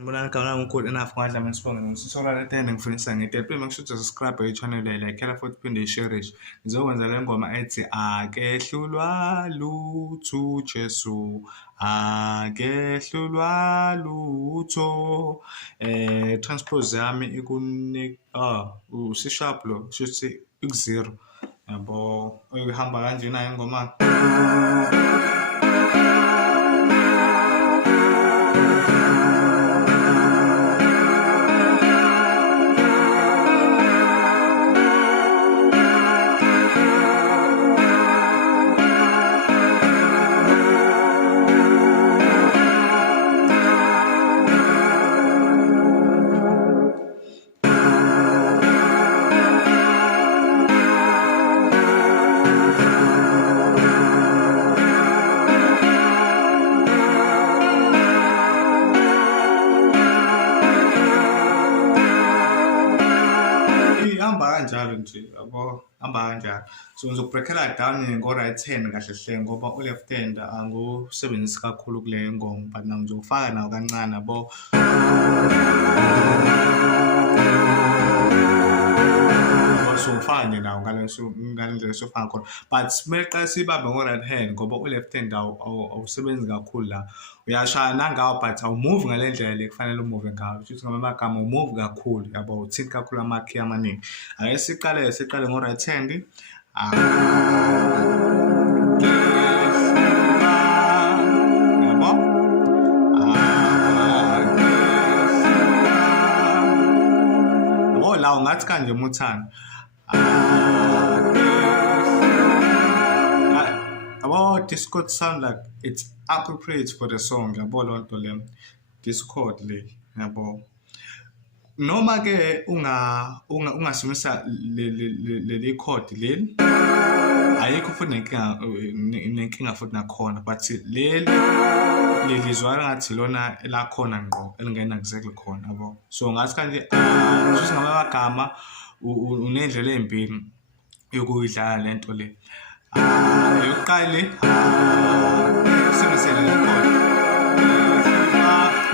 Mbona ngicabanga ukuthi enough kwadla mesibonga ngisisola letende ngifundisa ngedephi make sure subscribe channel like khela futhi phinde share ngizokwenza le ngoma ethi akehlulwa lutho uJesu akehlulwa lutho transpose yami ikune C sharp lo shuthi ku0 yabo uyihamba kanjena ingoma hamba kanjalo nje yabo hamba kanjalo so ngizobreakela down ngo-right hand kahle hle ngoba u-left hand angusebenzisi kakhulu kule ngoma but na ngizofaka nawo kancane yabo so ufaka nje nawo ngale ndlela sofaka khona but kumele qale sibambe ngo-right hand ngoba u-left hand awusebenzi kakhulu la uyashaya nangawo but awumove ngale ndlela le kufanele umove ngayo futhi ngamanye amagama umove kakhulu yabo uthinta kakhulu amakhi amaningi ake siqale ngo-right hand yabo la ungathi kanje muthana this chord sound like it's appropriate for the song yabo lonto le this chord le yabo noma ke ungasebenzisa le chord leli ayikho futhi nenkinga futhi nakhona but lelizwa ngathi lona la khona ngqo elingena exactly khona yabo so ngathi kanje futhi ngamagama unendlela embili yokuyidlala lento le yokuqala sibisele le chord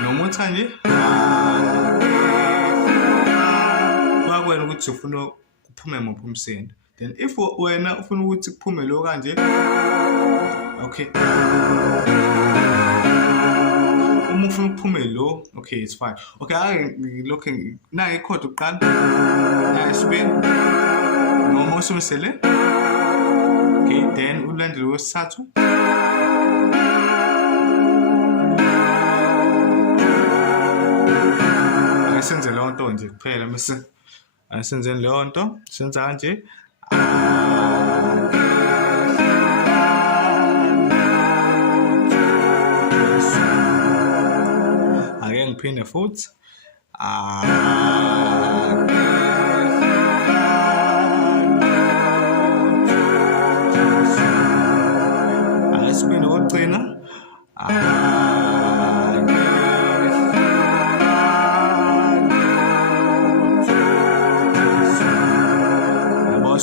noma uthi nje kwakwena ukuthi ufuna kuphume muphi umsindo then if wena ufuna ukuthi kuphume lo kanje okay uma ufuna kuphume lo okay it's fine okay ake ngilokho na ichord uqala na isibili noma usumisele okay then ulandele wesithathu asenze leyo nto nje kuphela bese asenzeni leyo nto senza kanje ake ngiphinde futhi asibini okugcina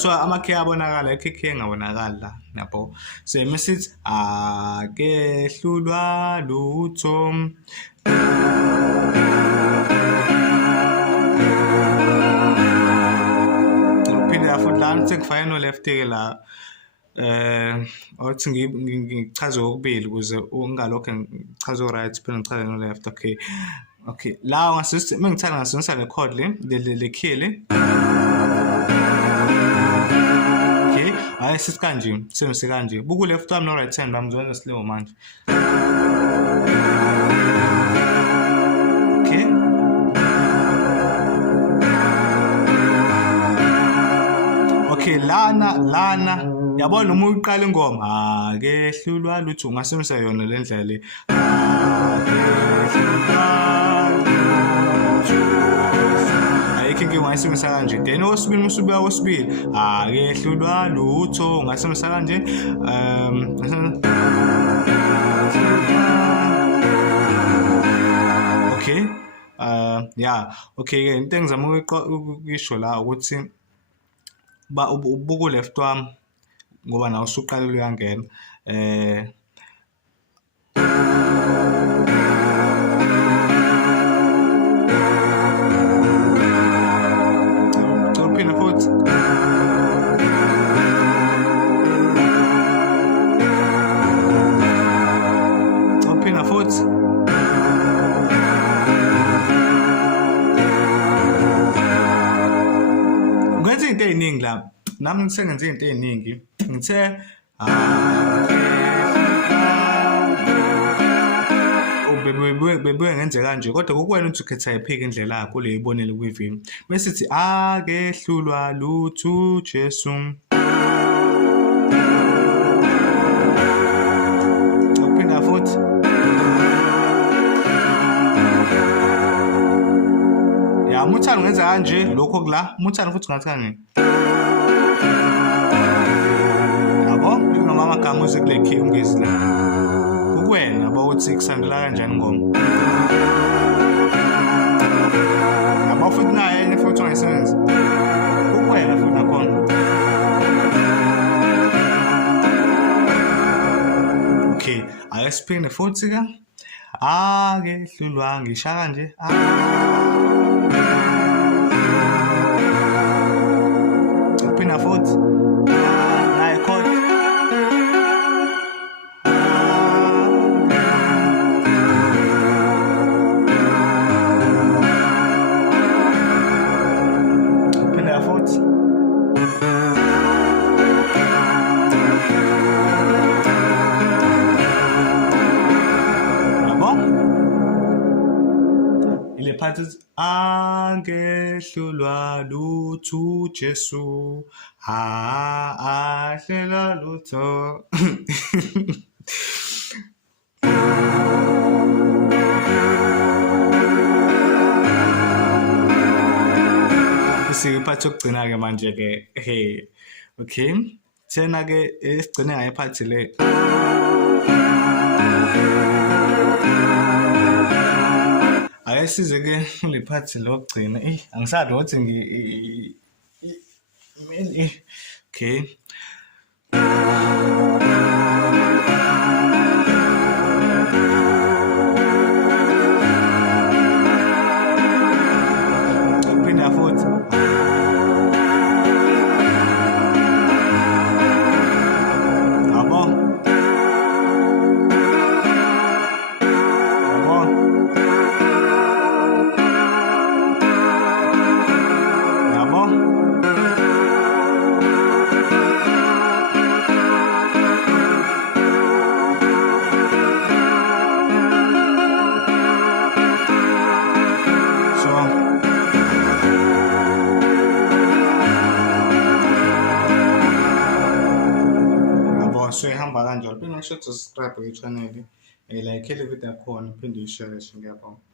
so amakhe abonakala ikhekhe engabonakala la yabo so message akehlulwa lutho uphinde futhi la sekufaya no left ke la othi ngichaze okubili ukuze ungalokho ngichaze right phela ngichaze no left okay la ngasisi mengithanda ngasebenzisa le chord le key le sithi kanje senzise kanje buku left arm no right hand bamzwenza sileyo manje okay lana yabona uma uqala ingoma akehlulwa lutho ungasebenzisa yona le ndlela le ayikho ngiyisebenzisa kanje then osibili musubuya osibili akehlulwa lutho ungasebenzisa kanje okay yeah okay ke into engizama ukuyisho la ukuthi ubuku left wami ngoba nawo usuqala uyangena la nami ngisengenze izinto eziningi ngithe bebuye ngenze kanje kodwa kukuwena ukuthi ukhetha yiphika indlela yakho le ibonele kwiviyo bese sithi akehlulwa lutho uJesu uphinda futhi ya muthalo ngenza kanje lokho kula muthalo futhi ngathi kanje yabo ngoma amagama uzekule key ungezi la kuwena bawuthi kusandula kanjani ngoma yabo futhi naye enye futhi ongayisebenzi kuwena futhi nakhona okay ayesiphinde futhi ka akehlulwa ngisha kanje uphinda futhi naye chord uphinda futhi ile part akehlulwa lutho uJesu akehlulwa lutho isiphathi yokugcina ke manje ke hey okay thena ke esigcine ngayo iphathi le ayesize ke le phathi lokugcina angisazi ukuthi okay uphinda futhi yabo so ihamba kanjalo phinde ngisho subscribe ku channel like le video yakhona phinde uyishare ngiyabonga